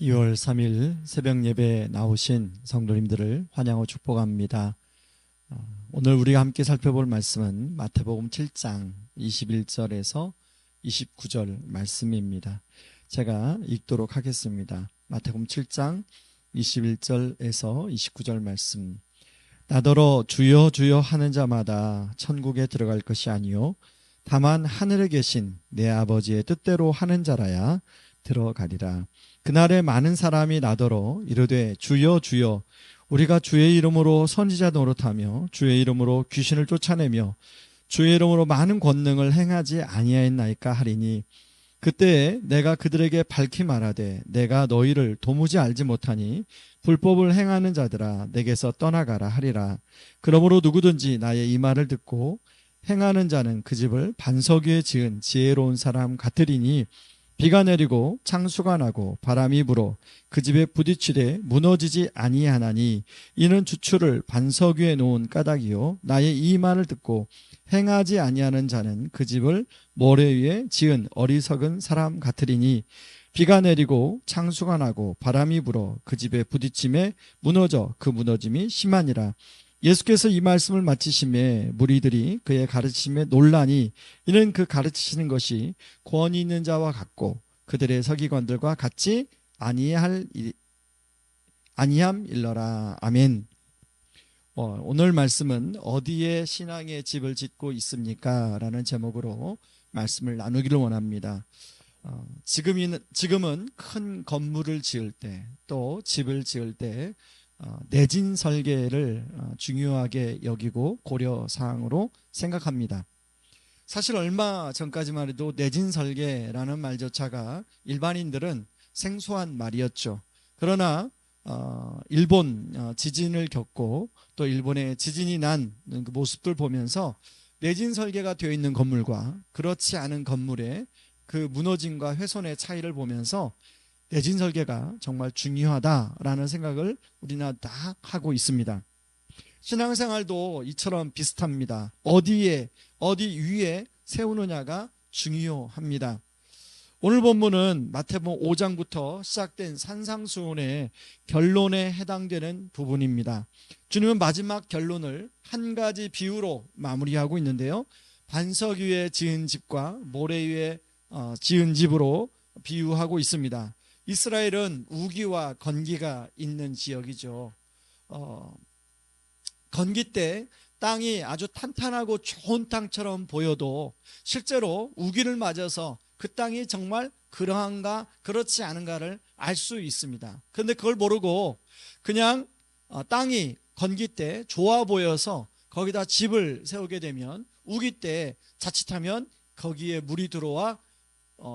2월 3일 새벽 예배에 나오신 성도님들을 환영하고 축복합니다. 오늘 우리가 함께 살펴볼 말씀은 마태복음 7장 21절에서 29절 말씀입니다. 제가 읽도록 하겠습니다. 마태복음 7장 21절에서 29절 말씀. 나더러 주여 주여 하는 자마다 천국에 들어갈 것이 아니요 다만 하늘에 계신 내 아버지의 뜻대로 하는 자라야 들어가리라. 그날에 많은 사람이 나더러 이르되 주여 주여 우리가 주의 이름으로 선지자 노릇하며 주의 이름으로 귀신을 쫓아내며 주의 이름으로 많은 권능을 행하지 아니하였나이까 하리니 그때에 내가 그들에게 밝히 말하되 내가 너희를 도무지 알지 못하니 불법을 행하는 자들아 내게서 떠나가라 하리라. 그러므로 누구든지 나의 이 말을 듣고 행하는 자는 그 집을 반석 위에 지은 지혜로운 사람 같으리니 비가 내리고 창수가 나고 바람이 불어 그 집에 부딪히되 무너지지 아니하나니 이는 주추를 반석 위에 놓은 까닭이요 나의 이 말을 듣고 행하지 아니하는 자는 그 집을 모래 위에 지은 어리석은 사람 같으리니 비가 내리고 창수가 나고 바람이 불어 그 집에 부딪힘에 무너져 그 무너짐이 심하니라. 예수께서 이 말씀을 마치심에 무리들이 그의 가르치심에 놀라니 이는 그 가르치시는 것이 권위 있는 자와 같고 그들의 서기관들과 같지 아니함일러라. 아멘. 오늘 말씀은 어디에 신앙의 집을 짓고 있습니까? 라는 제목으로 말씀을 나누기를 원합니다. 지금은 큰 건물을 지을 때 또 집을 지을 때 내진 설계를 중요하게 여기고 고려사항으로 생각합니다. 사실 얼마 전까지만 해도 내진 설계라는 말조차가 일반인들은 생소한 말이었죠. 그러나 일본 지진을 겪고 또 일본의 지진이 난 그 모습들 보면서 내진 설계가 되어 있는 건물과 그렇지 않은 건물의 그 무너짐과 훼손의 차이를 보면서 내진 설계가 정말 중요하다라는 생각을 우리나라 다 하고 있습니다. 신앙생활도 이처럼 비슷합니다. 어디 위에 세우느냐가 중요합니다. 오늘 본문은 마태복음 5장부터 시작된 산상수훈의 결론에 해당되는 부분입니다. 주님은 마지막 결론을 한 가지 비유로 마무리하고 있는데요. 반석 위에 지은 집과 모래 위에 지은 집으로 비유하고 있습니다. 이스라엘은 우기와 건기가 있는 지역이죠. 건기 때 땅이 아주 탄탄하고 좋은 땅처럼 보여도 실제로 우기를 맞아서 그 땅이 정말 그러한가 그렇지 않은가를 알 수 있습니다. 그런데 그걸 모르고 그냥 땅이 건기 때 좋아 보여서 거기다 집을 세우게 되면 우기 때 자칫하면 거기에 물이 들어와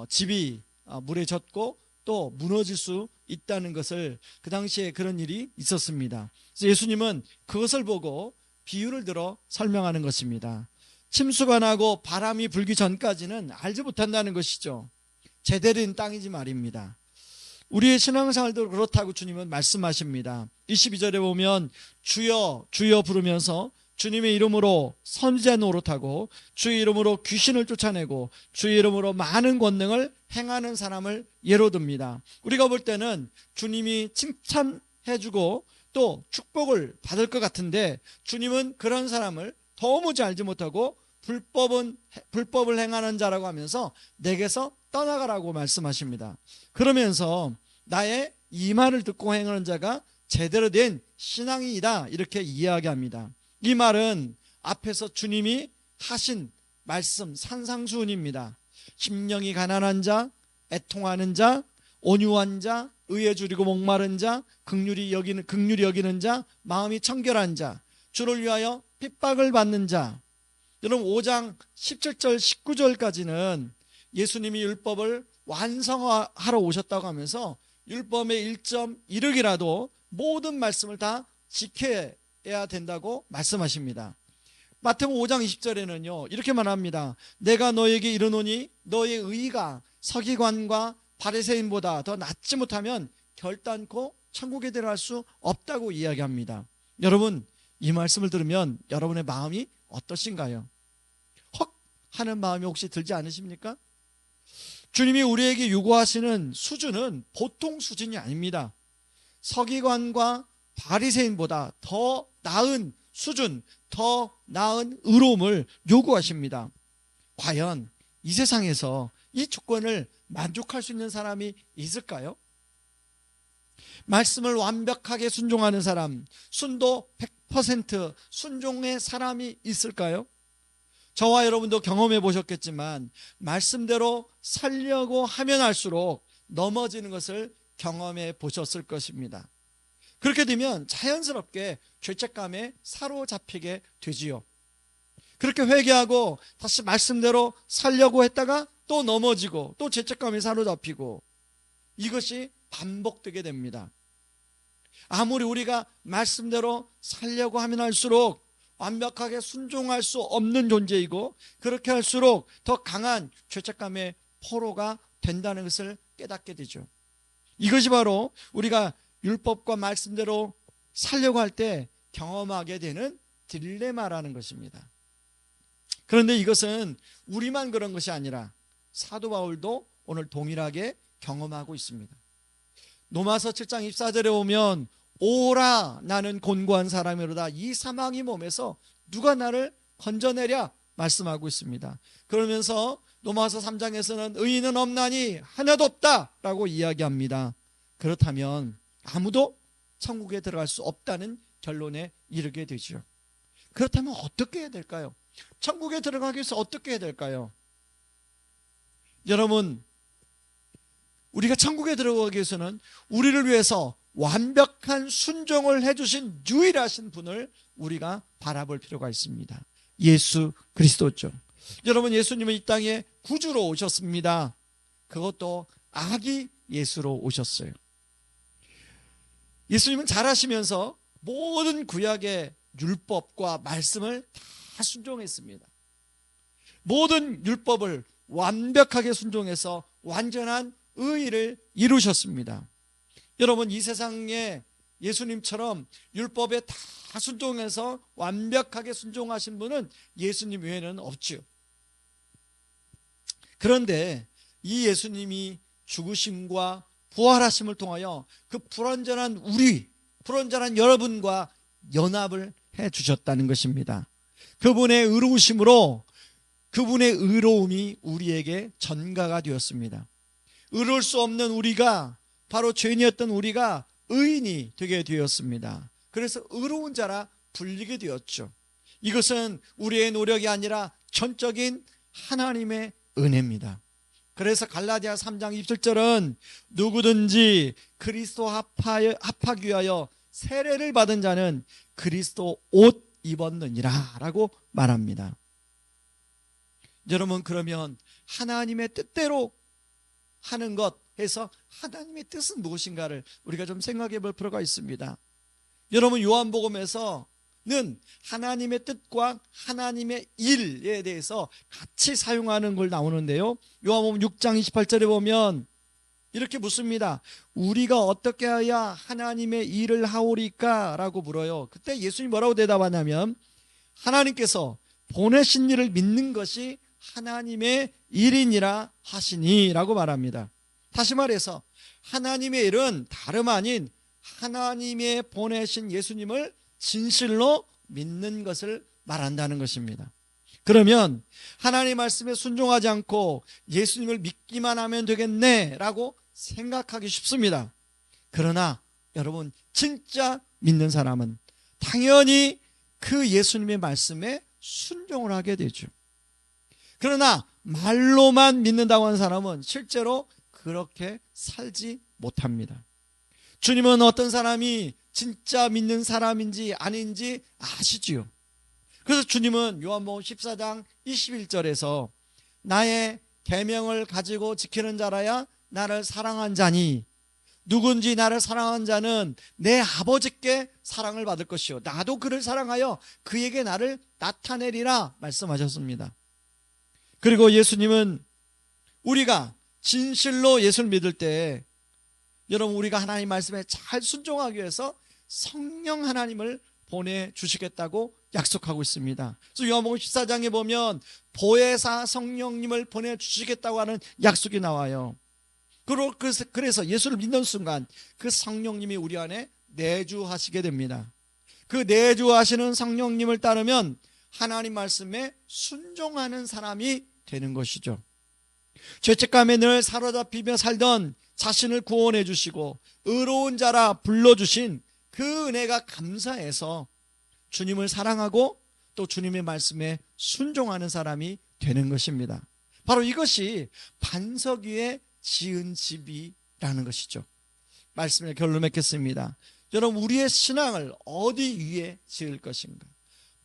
집이 물에 젖고 또 무너질 수 있다는 것을 그 당시에 그런 일이 있었습니다. 그래서 예수님은 그것을 보고 비유를 들어 설명하는 것입니다. 침수가 나고 바람이 불기 전까지는 알지 못한다는 것이죠. 제대로 된 땅이지 말입니다. 우리의 신앙생활도 그렇다고 주님은 말씀하십니다. 22절에 보면 주여 주여 부르면서 주님의 이름으로 선지자 노릇하고 주의 이름으로 귀신을 쫓아내고 주의 이름으로 많은 권능을 행하는 사람을 예로 듭니다. 우리가 볼 때는 주님이 칭찬해주고 또 축복을 받을 것 같은데 주님은 그런 사람을 도무지 알지 못하고 불법을 행하는 자라고 하면서 내게서 떠나가라고 말씀하십니다. 그러면서 나의 이 말을 듣고 행하는 자가 제대로 된 신앙이다 이렇게 이야기합니다. 이 말은 앞에서 주님이 하신 말씀 산상수훈입니다. 심령이 가난한 자, 애통하는 자, 온유한 자, 의에 줄이고 목마른 자, 긍휼히 여기는 자, 마음이 청결한 자, 주를 위하여 핍박을 받는 자. 여러분 5장 17절 19절까지는 예수님이 율법을 완성하러 오셨다고 하면서 율법의 1.1획이라도 모든 말씀을 다 지켜야 된다고 말씀하십니다. 마태복음 5장 20절에는요 이렇게 말합니다. 내가 너에게 이르노니 너의 의가 서기관과 바리새인보다 더 낫지 못하면 결단코 천국에 들어갈 수 없다고 이야기합니다. 여러분 이 말씀을 들으면 여러분의 마음이 어떠신가요? 헉 하는 마음이 혹시 들지 않으십니까? 주님이 우리에게 요구하시는 수준은 보통 수준이 아닙니다. 서기관과 바리새인보다 더 나은 수준, 더 나은 의로움을 요구하십니다. 과연 이 세상에서 이 조건을 만족할 수 있는 사람이 있을까요? 말씀을 완벽하게 순종하는 사람, 순도 100% 순종의 사람이 있을까요? 저와 여러분도 경험해 보셨겠지만 말씀대로 살려고 하면 할수록 넘어지는 것을 경험해 보셨을 것입니다. 그렇게 되면 자연스럽게 죄책감에 사로잡히게 되지요. 그렇게 회개하고 다시 말씀대로 살려고 했다가 또 넘어지고 또 죄책감에 사로잡히고 이것이 반복되게 됩니다. 아무리 우리가 말씀대로 살려고 하면 할수록 완벽하게 순종할 수 없는 존재이고 그렇게 할수록 더 강한 죄책감의 포로가 된다는 것을 깨닫게 되죠. 이것이 바로 우리가 율법과 말씀대로 살려고 할 때 경험하게 되는 딜레마라는 것입니다. 그런데 이것은 우리만 그런 것이 아니라 사도 바울도 오늘 동일하게 경험하고 있습니다. 로마서 7장 24절에 보면 오라 나는 곤고한 사람이로다 이 사망의 몸에서 누가 나를 건져내랴 말씀하고 있습니다. 그러면서 로마서 3장에서는 의인은 없나니 하나도 없다라고 이야기합니다. 그렇다면 아무도 천국에 들어갈 수 없다는 결론에 이르게 되죠. 그렇다면 어떻게 해야 될까요? 천국에 들어가기 위해서 어떻게 해야 될까요? 여러분, 우리가 천국에 들어가기 위해서는 우리를 위해서 완벽한 순종을 해주신 유일하신 분을 우리가 바라볼 필요가 있습니다. 예수 그리스도죠. 여러분, 예수님은 이 땅에 구주로 오셨습니다. 그것도 아기 예수로 오셨어요. 예수님은 잘하시면서 모든 구약의 율법과 말씀을 다 순종했습니다. 모든 율법을 완벽하게 순종해서 완전한 의의를 이루셨습니다. 여러분, 이 세상에 예수님처럼 율법에 다 순종해서 완벽하게 순종하신 분은 예수님 외에는 없죠. 그런데 이 예수님이 죽으심과 부활하심을 통하여 그 불완전한 불완전한 여러분과 연합을 해 주셨다는 것입니다. 그분의 의로우심으로 그분의 의로움이 우리에게 전가가 되었습니다. 의로울 수 없는 우리가, 바로 죄인이었던 우리가 의인이 되게 되었습니다. 그래서 의로운 자라 불리게 되었죠. 이것은 우리의 노력이 아니라 전적인 하나님의 은혜입니다. 그래서 갈라디아 3장 27절은 누구든지 그리스도 합하기 위하여 세례를 받은 자는 그리스도 옷 입었느니라 라고 말합니다. 여러분, 그러면 하나님의 뜻대로 하는 것 해서 하나님의 뜻은 무엇인가를 우리가 좀 생각해 볼 필요가 있습니다. 여러분, 요한복음에서는 하나님의 뜻과 하나님의 일에 대해서 같이 사용하는 걸 나오는데요. 요한복음 6장 28절에 보면 이렇게 묻습니다. 우리가 어떻게 해야 하나님의 일을 하오리까? 라고 물어요. 그때 예수님이 뭐라고 대답하냐면 하나님께서 보내신 일을 믿는 것이 하나님의 일이니라 하시니 라고 말합니다. 다시 말해서 하나님의 일은 다름 아닌 하나님의 보내신 예수님을 진실로 믿는 것을 말한다는 것입니다. 그러면 하나님 말씀에 순종하지 않고 예수님을 믿기만 하면 되겠네 라고 생각하기 쉽습니다. 그러나 여러분, 진짜 믿는 사람은 당연히 그 예수님의 말씀에 순종을 하게 되죠. 그러나 말로만 믿는다고 하는 사람은 실제로 그렇게 살지 못합니다. 주님은 어떤 사람이 진짜 믿는 사람인지 아닌지 아시지요. 그래서 주님은 요한복음 14장 21절에서 나의 계명을 가지고 지키는 자라야 나를 사랑한 자니 누군지 나를 사랑한 자는 내 아버지께 사랑을 받을 것이요 나도 그를 사랑하여 그에게 나를 나타내리라 말씀하셨습니다. 그리고 예수님은 우리가 진실로 예수를 믿을 때 여러분, 우리가 하나님 말씀에 잘 순종하기 위해서 성령 하나님을 보내주시겠다고 약속하고 있습니다. 그래서 요한복음 14장에 보면 보혜사 성령님을 보내주시겠다고 하는 약속이 나와요. 그래서 예수를 믿는 순간 그 성령님이 우리 안에 내주하시게 됩니다. 그 내주하시는 성령님을 따르면 하나님 말씀에 순종하는 사람이 되는 것이죠. 죄책감에 늘 사로잡히며 살던 자신을 구원해 주시고 의로운 자라 불러주신 그 은혜가 감사해서 주님을 사랑하고 또 주님의 말씀에 순종하는 사람이 되는 것입니다. 바로 이것이 반석 위에 지은 집이라는 것이죠. 말씀을 결론 맺겠습니다. 여러분, 우리의 신앙을 어디 위에 지을 것인가?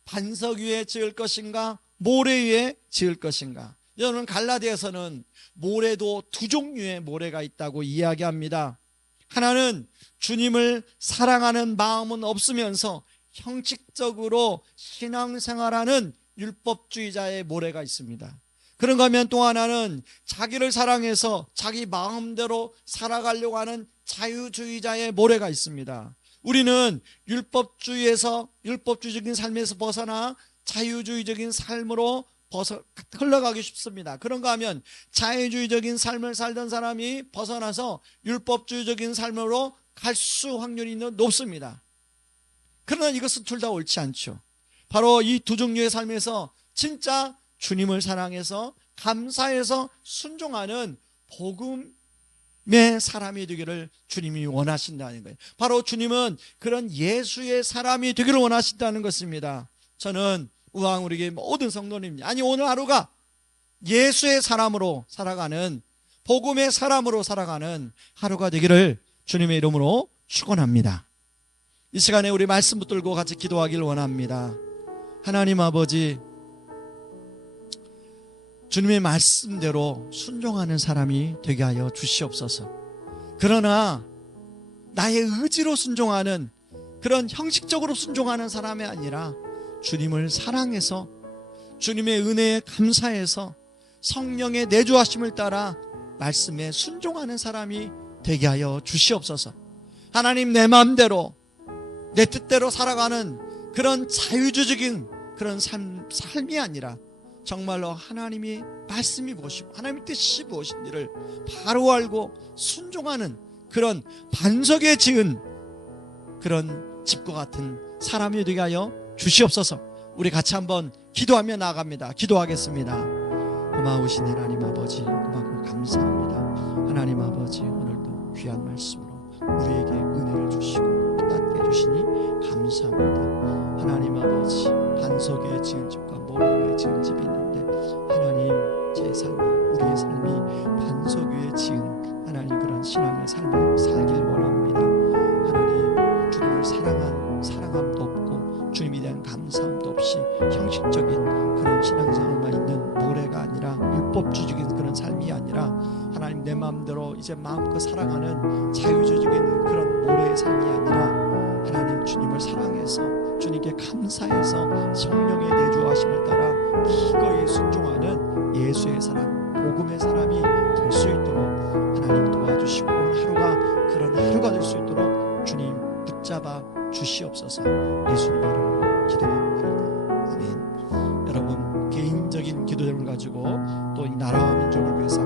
반석 위에 지을 것인가? 모래 위에 지을 것인가? 여러분, 갈라디아서는 모래도 두 종류의 모래가 있다고 이야기합니다. 하나는 주님을 사랑하는 마음은 없으면서 형식적으로 신앙생활하는 율법주의자의 모래가 있습니다. 그런가 하면 또 하나는 자기를 사랑해서 자기 마음대로 살아가려고 하는 자유주의자의 모래가 있습니다. 우리는 율법주의적인 삶에서 벗어나 자유주의적인 삶으로 흘러가기 쉽습니다. 그런가 하면 자유주의적인 삶을 살던 사람이 벗어나서 율법주의적인 삶으로 갈 수 확률이 높습니다. 그러나 이것은 둘 다 옳지 않죠. 바로 이 두 종류의 삶에서 진짜 주님을 사랑해서 감사해서 순종하는 복음의 사람이 되기를 주님이 원하신다는 거예요. 바로 주님은 그런 예수의 사람이 되기를 원하신다는 것입니다. 저는 우왕 우리 모든 성도님, 아니 오늘 하루가 예수의 사람으로 살아가는, 복음의 사람으로 살아가는 하루가 되기를 주님의 이름으로 축원합니다. 이 시간에 우리 말씀 붙들고 같이 기도하기를 원합니다. 하나님 아버지, 주님의 말씀대로 순종하는 사람이 되게 하여 주시옵소서. 그러나 나의 의지로 순종하는, 그런 형식적으로 순종하는 사람이 아니라 주님을 사랑해서 주님의 은혜에 감사해서 성령의 내주하심을 따라 말씀에 순종하는 사람이 되게 하여 주시옵소서. 하나님, 내 마음대로 내 뜻대로 살아가는 그런 자유주의적인 그런 삶이 아니라 정말로 하나님이 말씀이 무엇이고 하나님의 뜻이 무엇인지를 바로 알고 순종하는 그런 반석에 지은 그런 집과 같은 사람이 되게 하여 주시옵소서. 우리 같이 한번 기도하며 나아갑니다. 기도하겠습니다. 고마우신 하나님 아버지, 고맙고 감사합니다. 하나님 아버지, 오늘도 귀한 말씀으로 우리에게 은혜를 주시고 깨닫게 해주시니 감사합니다. 하나님 아버지, 반석 위에 지은 집과 모래 위에 지은 집이 있는데 하나님, 제 삶이, 우리의 삶이 반석 위에 지은 하나님 그런 신앙의 삶을 살길 원합니다. 하나님, 주님을 사랑함도 없고 주님에 대한 감사함도 없이 형식적인 그런 신앙생활만 있는 모래가 아니라, 율법주의적인 그런 삶이 아니라 하나님, 내 마음대로 이제 마음껏 살아가는 자유주의적인 그런 모래의 삶이 아니라 하나님, 주님을 사랑해서 주님께 감사해서 성령의 내주하심을 따라 기꺼이 순종하는 예수의 사람, 복음의 사람이 될 수 있도록 하나님 도와주시고, 오늘 하루가 그런 하루가 될 수 있도록 주님 붙잡아 주시옵소서. 예수님의 이름으로 기도합니다. 아멘. 여러분, 개인적인 기도를 가지고 또 이 나라와 민족을 위해서